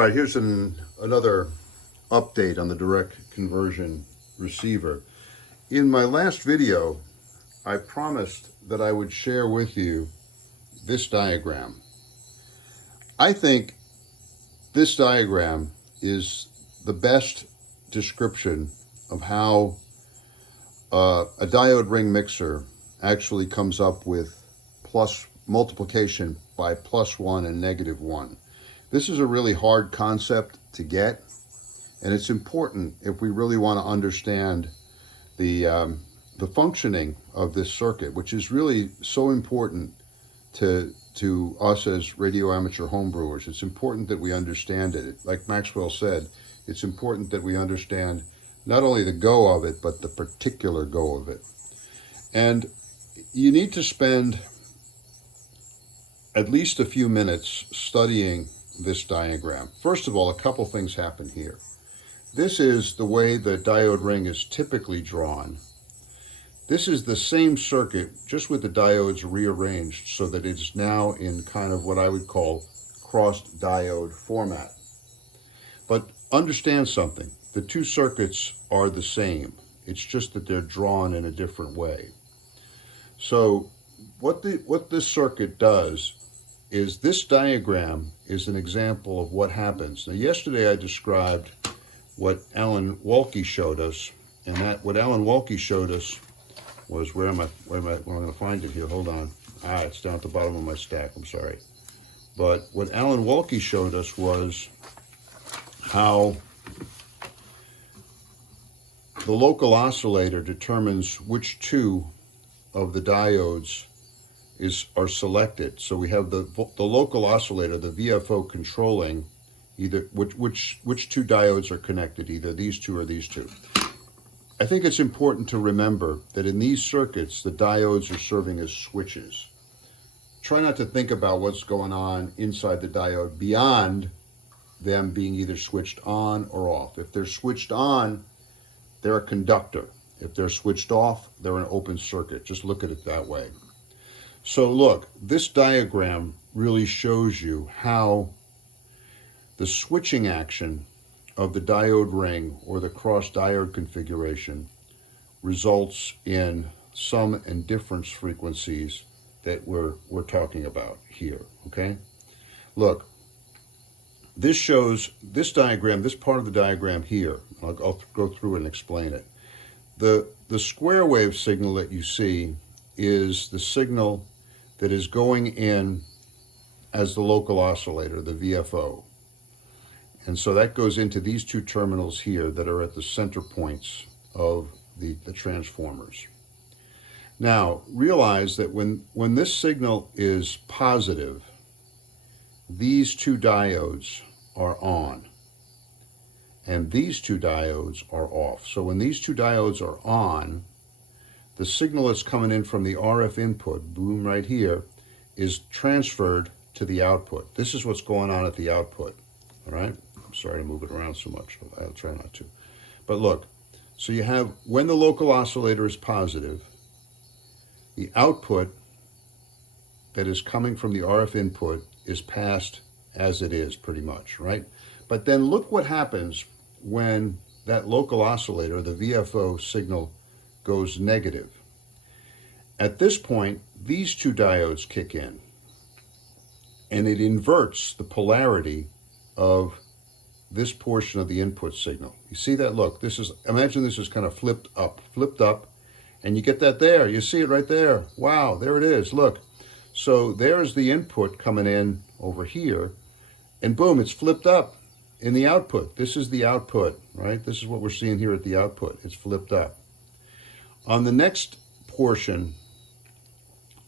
right, here's another update on the direct conversion receiver. In my last video, I promised that I would share with you this diagram. I think this diagram is the best description of how a diode ring mixer actually comes up with multiplication by +1 and -1. This is a really hard concept to get, and it's important if we really want to understand the functioning of this circuit, which is really so important to us as radio amateur homebrewers. It's important that we understand it. Like Maxwell said, it's important that we understand not only the go of it, but the particular go of it. And you need to spend at least a few minutes studying this diagram. First of all, a couple things happen here. This is the way the diode ring is typically drawn. This is the same circuit, just with the diodes rearranged so that it's now in kind of what I would call crossed diode format. But understand something, the two circuits are the same. It's just that they're drawn in a different way. So what this circuit does is this diagram is an example of what happens. Now, yesterday I described what Alan Wolke showed us, and what Alan Wolke showed us was, where am I going to find it here? Hold on. It's down at the bottom of my stack. I'm sorry. But what Alan Wolke showed us was how the local oscillator determines which two of the diodes are selected. So we have the local oscillator, the VFO, controlling either which two diodes are connected, either these two or these two. I think it's important to remember that in these circuits, the diodes are serving as switches. Try not to think about what's going on inside the diode beyond them being either switched on or off. If they're switched on, they're a conductor. If they're switched off, they're an open circuit. Just look at it that way. So look, this diagram really shows you how the switching action of the diode ring or the cross diode configuration results in sum and difference frequencies that we're talking about here, okay? Look, this shows, this diagram, this part of the diagram here, I'll go through and explain it. The square wave signal that you see is the signal that is going in as the local oscillator, the VFO. And so that goes into these two terminals here that are at the center points of the transformers. Now, realize that when this signal is positive, these two diodes are on, and these two diodes are off. So when these two diodes are on, the signal that's coming in from the RF input, boom, right here, is transferred to the output. This is what's going on at the output, all right? I'm sorry to move it around so much. I'll try not to. But look, so you have, when the local oscillator is positive, the output that is coming from the RF input is passed as it is, pretty much, right? But then look what happens when that local oscillator, the VFO signal, goes negative. At this point, these two diodes kick in, and it inverts the polarity of this portion of the input signal. You see that? Look, imagine this is kind of flipped up, and you get that there. You see it right there. Wow, there it is. Look. So there's the input coming in over here, and boom, it's flipped up in the output. This is the output, right? This is what we're seeing here at the output. It's flipped up. On the next portion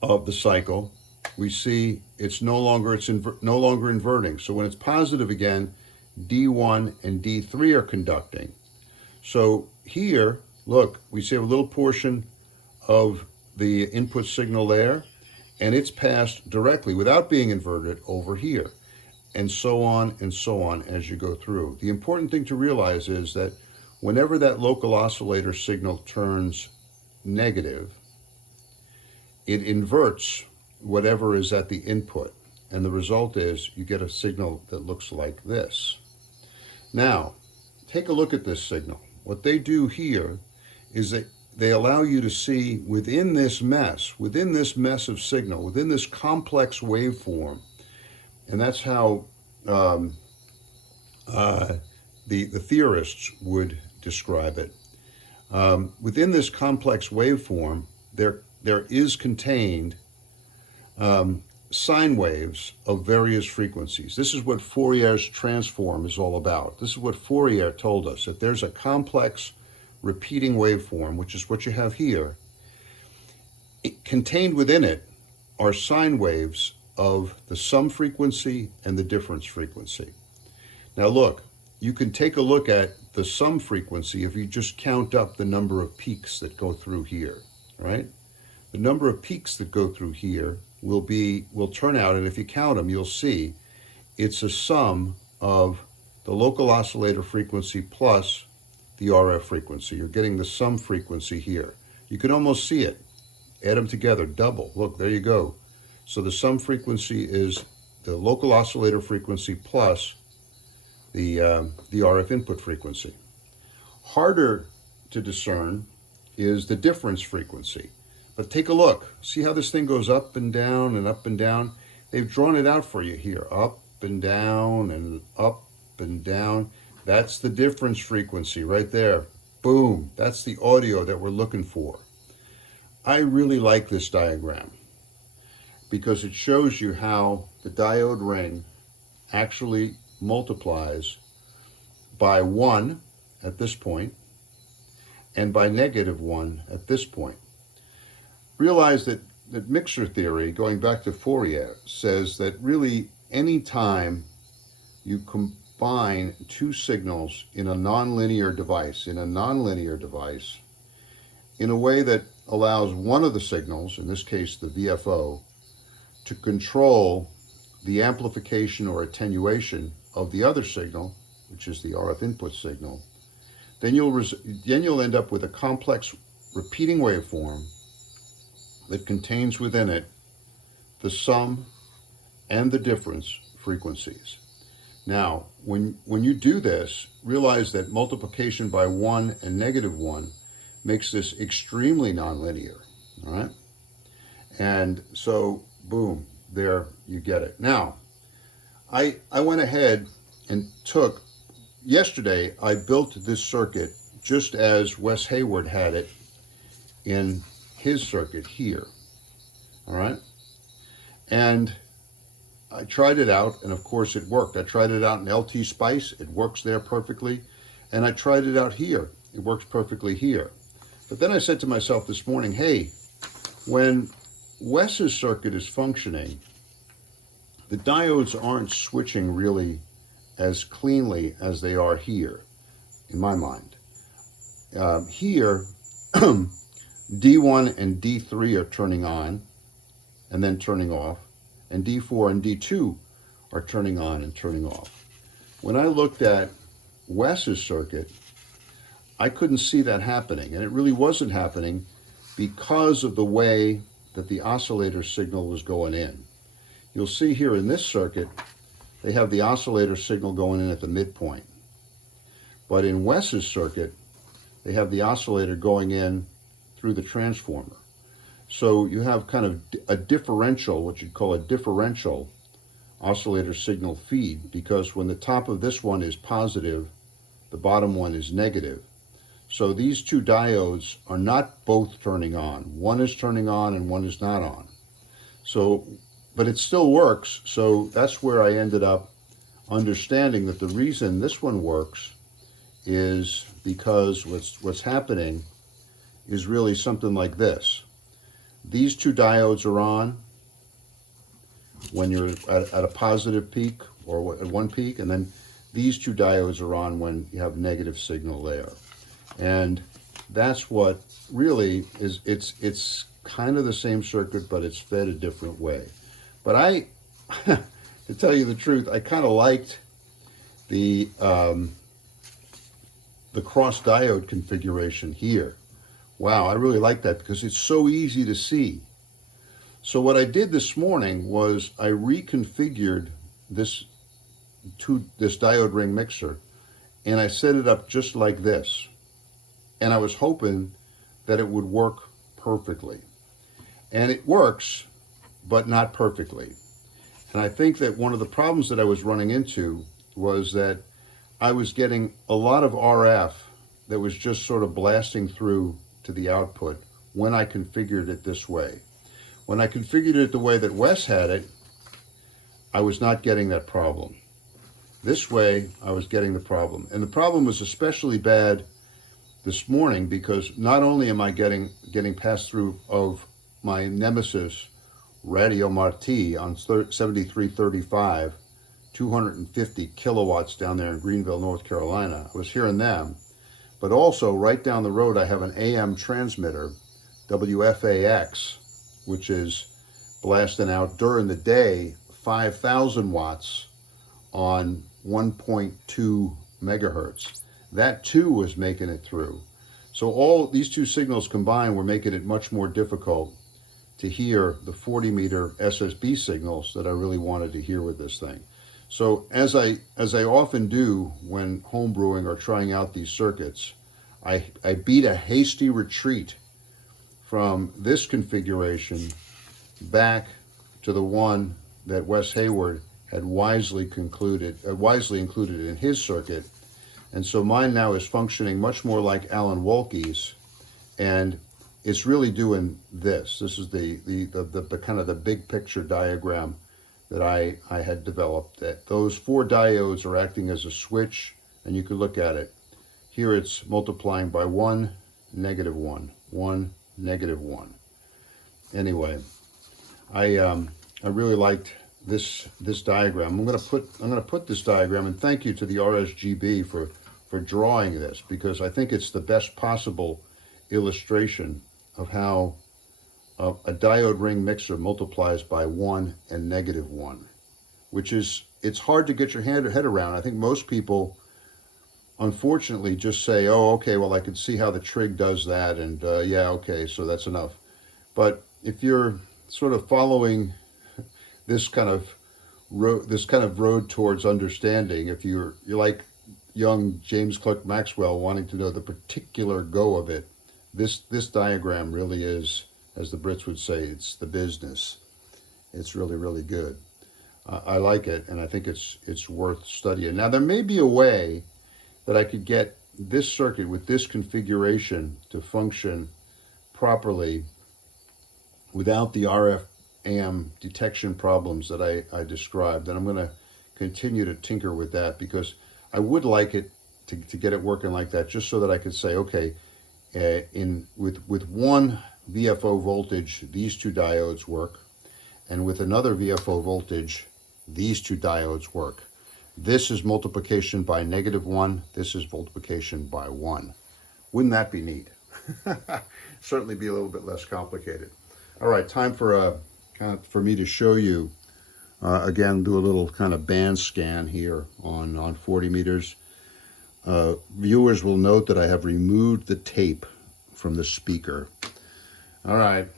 of the cycle, we see it's no longer inverting. So when it's positive again, D1 and D3 are conducting. So here, look, we see a little portion of the input signal there, and it's passed directly without being inverted over here, and so on as you go through. The important thing to realize is that whenever that local oscillator signal turns negative, it inverts whatever is at the input. and the result is you get a signal that looks like this. Now, take a look at this signal. What they do here is that they allow you to see within this mess of signal, within this complex waveform, and that's how the theorists would describe it. Within this complex waveform, there is contained sine waves of various frequencies. This is what Fourier's transform is all about. This is what Fourier told us, that there's a complex repeating waveform, which is what you have here. Contained within it are sine waves of the sum frequency and the difference frequency. Now look, you can take a look at the sum frequency if you just count up the number of peaks that go through here, right? The number of peaks that go through here will turn out, and if you count them, you'll see it's a sum of the local oscillator frequency plus the RF frequency. You're getting the sum frequency here. You can almost see it. Add them together, double. Look, there you go. So the sum frequency is the local oscillator frequency plus the RF input frequency. Harder to discern is the difference frequency. But take a look. See how this thing goes up and down and up and down? They've drawn it out for you here. Up and down and up and down. That's the difference frequency right there. Boom. That's the audio that we're looking for. I really like this diagram because it shows you how the diode ring actually multiplies by 1 at this point and by -1 at this point. Realize that mixture theory, going back to Fourier, says that really any time you combine two signals in a nonlinear device, in a way that allows one of the signals, in this case the VFO, to control the amplification or attenuation of the other signal, which is the RF input signal, then you'll end up with a complex repeating waveform that contains within it the sum and the difference frequencies. Now, when you do this, realize that multiplication by 1 and -1 makes this extremely nonlinear, all right? And so, boom, there you get it. Now, I went ahead and yesterday I built this circuit just as Wes Hayward had it in his circuit here, all right? And I tried it out, and of course it worked. I tried it out in LT Spice, it works there perfectly, and I tried it out here, it works perfectly here. But then I said to myself this morning, hey, when Wes's circuit is functioning, the diodes aren't switching really as cleanly as they are here, in my mind. Here, D1 and D3 are turning on and then turning off, and D4 and D2 are turning on and turning off. When I looked at Wes's circuit, I couldn't see that happening, and it really wasn't happening because of the way that the oscillator signal was going in. You'll see here in this circuit, they have the oscillator signal going in at the midpoint. But in Wes's circuit, they have the oscillator going in through the transformer. So you have kind of a differential, what you'd call a differential oscillator signal feed, because when the top of this one is positive, the bottom one is negative. So these two diodes are not both turning on. One is turning on and one is not on. So, but it still works. So that's where I ended up understanding that the reason this one works is because what's happening is really something like this. These two diodes are on when you're at a positive peak or at one peak, and then these two diodes are on when you have negative signal there. And that's what really is, it's kind of the same circuit, but it's fed a different way. But to tell you the truth, I kind of liked the cross diode configuration here. Wow, I really like that because it's so easy to see. So what I did this morning was I reconfigured this this diode ring mixer, and I set it up just like this. And I was hoping that it would work perfectly. And it works, but not perfectly. And I think that one of the problems that I was running into was that I was getting a lot of RF that was just sort of blasting through to the output when I configured it this way. When I configured it the way that Wes had it, I was not getting that problem. This way, I was getting the problem. And the problem was especially bad this morning because not only am I getting pass through of my nemesis Radio Marti on 7335, 250 kilowatts down there in Greenville, North Carolina. I was hearing them. But also, right down the road, I have an AM transmitter, WFAX, which is blasting out during the day 5,000 watts on 1.2 megahertz. That too was making it through. So all these two signals combined were making it much more difficult to hear the 40 meter SSB signals that I really wanted to hear with this thing. So as I often do when homebrewing or trying out these circuits, I beat a hasty retreat from this configuration back to the one that Wes Hayward had wisely included in his circuit. And so mine now is functioning much more like Alan Wolke's, and it's really doing this. This is the kind of the big picture diagram that I had developed. That those four diodes are acting as a switch, and you can look at it. Here it's multiplying by 1, -1, 1, -1. Anyway, I really liked this diagram. I'm gonna put this diagram, and thank you to the RSGB for drawing this, because I think it's the best possible illustration of how a diode ring mixer multiplies by 1 and -1, which is, it's hard to get your head around. I think most people, unfortunately, just say, oh, okay, well, I can see how the trig does that, and yeah, okay, so that's enough. But if you're sort of following this kind of road towards understanding, if you're like young James Clerk Maxwell wanting to know the particular go of it, this diagram really is, as the Brits would say, it's the business. It's really, really good. I like it, and I think it's worth studying. Now, there may be a way that I could get this circuit with this configuration to function properly without the RF AM detection problems that I described. And I'm going to continue to tinker with that, because I would like it to get it working like that, just so that I could say, okay, with one VFO voltage, these two diodes work, and with another VFO voltage, these two diodes work. This is multiplication by -1. This is multiplication by 1. Wouldn't that be neat? Certainly be a little bit less complicated. All right, time for me to show you, again, do a little kind of band scan here on 40 meters. Viewers will note that I have removed the tape from the speaker. All right,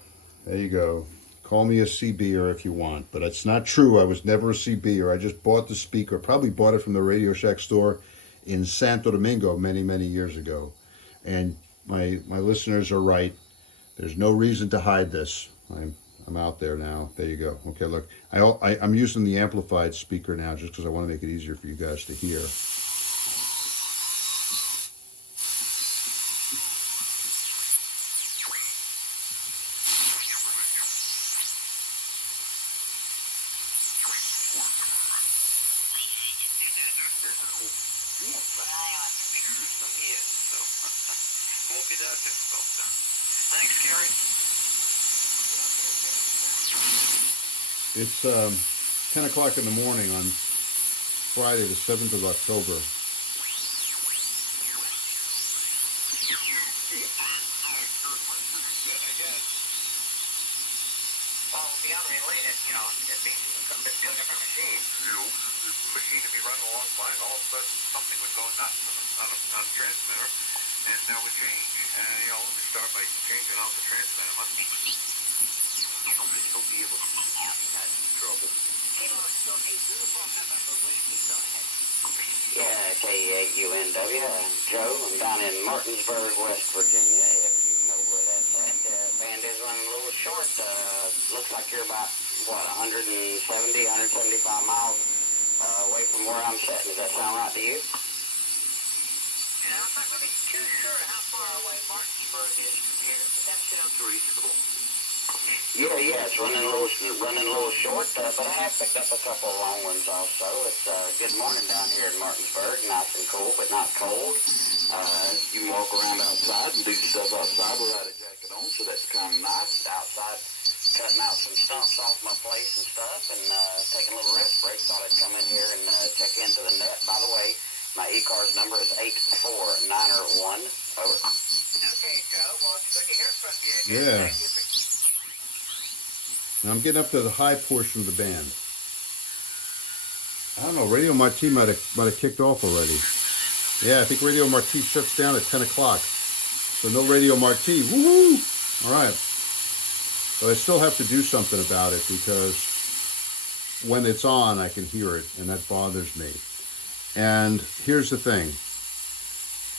there you go. Call me a CBer if you want, but it's not true. I was never a CBer. I just bought the speaker, probably bought it from the Radio Shack store in Santo Domingo many, many years ago. And my listeners are right. There's no reason to hide this. I'm out there now. There you go. Okay, look. I'm using the amplified speaker now just because I want to make it easier for you guys to hear. It's 10 o'clock in the morning on Friday, the 7th of October. Well, the unrelated, it'd be two different machines. The machine would be running alongside, all of a sudden something would go nuts on the transmitter, and that would change. And let me start by changing out the transmitter. It'll be WFAX-KUNW. Joe, I'm down in Martinsburg, West Virginia, if you know where that's at. Band is running a little short. Looks like you're about, 170, 175 miles away from where I'm sitting. Does that sound right to you? Yeah, I'm not really too sure how far away Martinsburg is from here, but that sounds reasonable. Yeah, it's running a little short, but I have picked up a couple of long ones also. It's good morning down here in Martinsburg, nice and cool, but not cold. You can walk around outside and do stuff outside without a jacket on, so that's kind of nice. Outside, cutting out some stumps off my place and stuff, and taking a little rest break. Thought I'd come in here and check into the net. By the way, my e-car's number is 84901. Over. Okay, Joe. Well, it's good to hear from you again. Yeah. Thank you for... Now I'm getting up to the high portion of the band. I don't know, Radio Marti might have kicked off already. Yeah, I think Radio Marti shuts down at 10 o'clock. So no Radio Marti. Woohoo! All right. But I still have to do something about it because when it's on, I can hear it, and that bothers me. And here's the thing.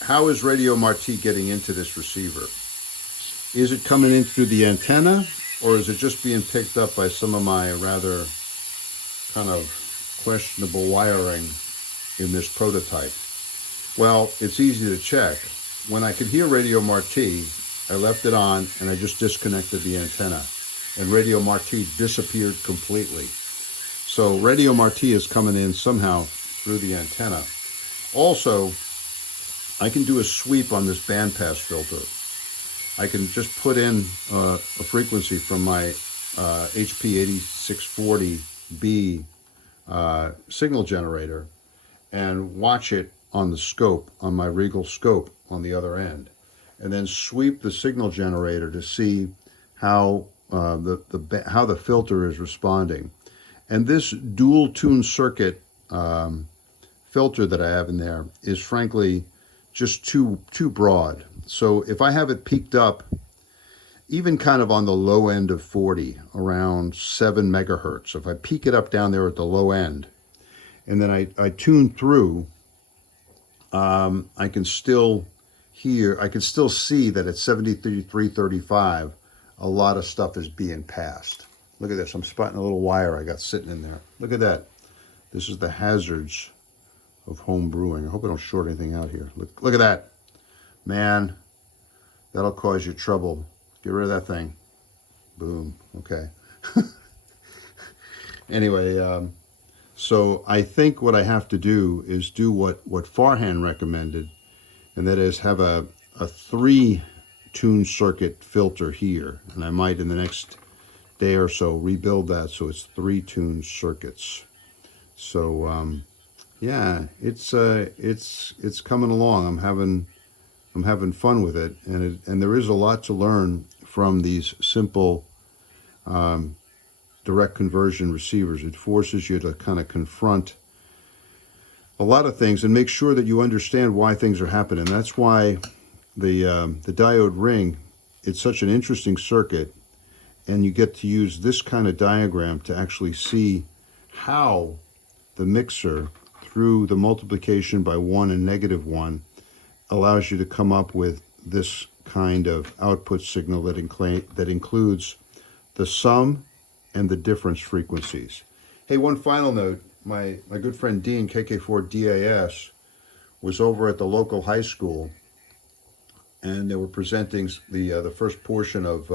How is Radio Marti getting into this receiver? Is it coming in through the antenna, or is it just being picked up by some of my rather kind of questionable wiring in this prototype? Well, it's easy to check. When I could hear Radio Marti, I left it on and I just disconnected the antenna, and Radio Marti disappeared completely. So Radio Marti is coming in somehow through the antenna. Also, I can do a sweep on this bandpass filter. I can just put in a frequency from my HP8640B signal generator and watch it on the scope, on my Regal scope on the other end, and then sweep the signal generator to see how how the filter is responding. And this dual tune circuit filter that I have in there is frankly just too broad. So if I have it peaked up, even kind of on the low end of 40, around 7 megahertz, if I peak it up down there at the low end, and then I tune through, I can still hear, I can still see that at 7335, a lot of stuff is being passed. Look at this, I'm spotting a little wire I got sitting in there. Look at that. This is the hazards of home brewing. I hope I don't short anything out here. Look at that. Man, that'll cause you trouble. Get rid of that thing. Boom. Okay. Anyway, so I think what I have to do is do what Farhan recommended, and that is have a 3-tune circuit filter here. And I might in the next day or so rebuild that so it's 3-tune circuits. So yeah, it's coming along. I'm having fun with it, and there is a lot to learn from these simple direct conversion receivers. It forces you to kind of confront a lot of things and make sure that you understand why things are happening. That's why the diode ring, it's such an interesting circuit, and you get to use this kind of diagram to actually see how the mixer, through the multiplication by 1 and -1, allows you to come up with this kind of output signal that includes the sum and the difference frequencies. Hey, one final note. My good friend Dean, KK4DAS, was over at the local high school, and they were presenting the first portion of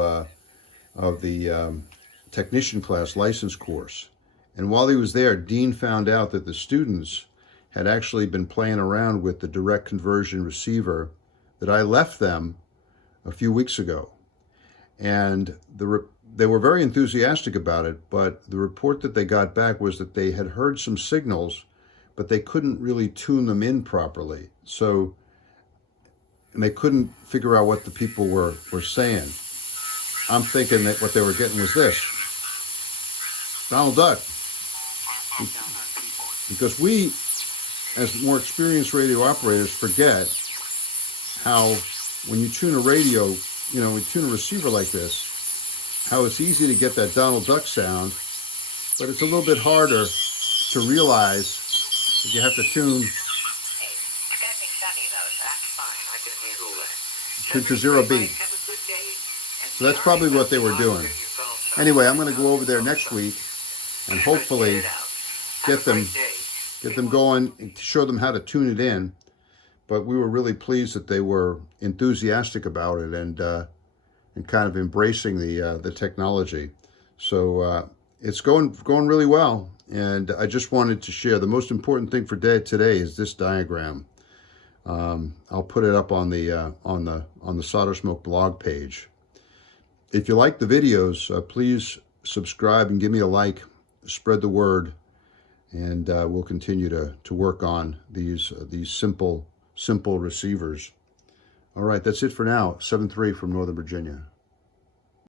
the technician class license course. And while he was there, Dean found out that the students had actually been playing around with the direct conversion receiver that I left them a few weeks ago. And they were very enthusiastic about it, but the report that they got back was that they had heard some signals, but they couldn't really tune them in properly. So, and they couldn't figure out what the people were saying. I'm thinking that what they were getting was this. Donald Duck. Because we, as more experienced radio operators, forget how when you tune a radio, when you tune a receiver like this, how it's easy to get that Donald Duck sound, but it's a little bit harder to realize that you have to tune can handle that. To 0B. Have a good day. So that's probably what they were doing. Anyway, I'm going to go over there next week and hopefully get them going and show them how to tune it in. But we were really pleased that they were enthusiastic about it and kind of embracing the technology. So it's going really well. And I just wanted to share the most important thing for today is this diagram. I'll put it up on the Solder Smoke blog page. If you like the videos, please subscribe and give me a like. Spread the word, and we'll continue to work on these simple receivers. All right, that's it for now. 7-3 from Northern Virginia.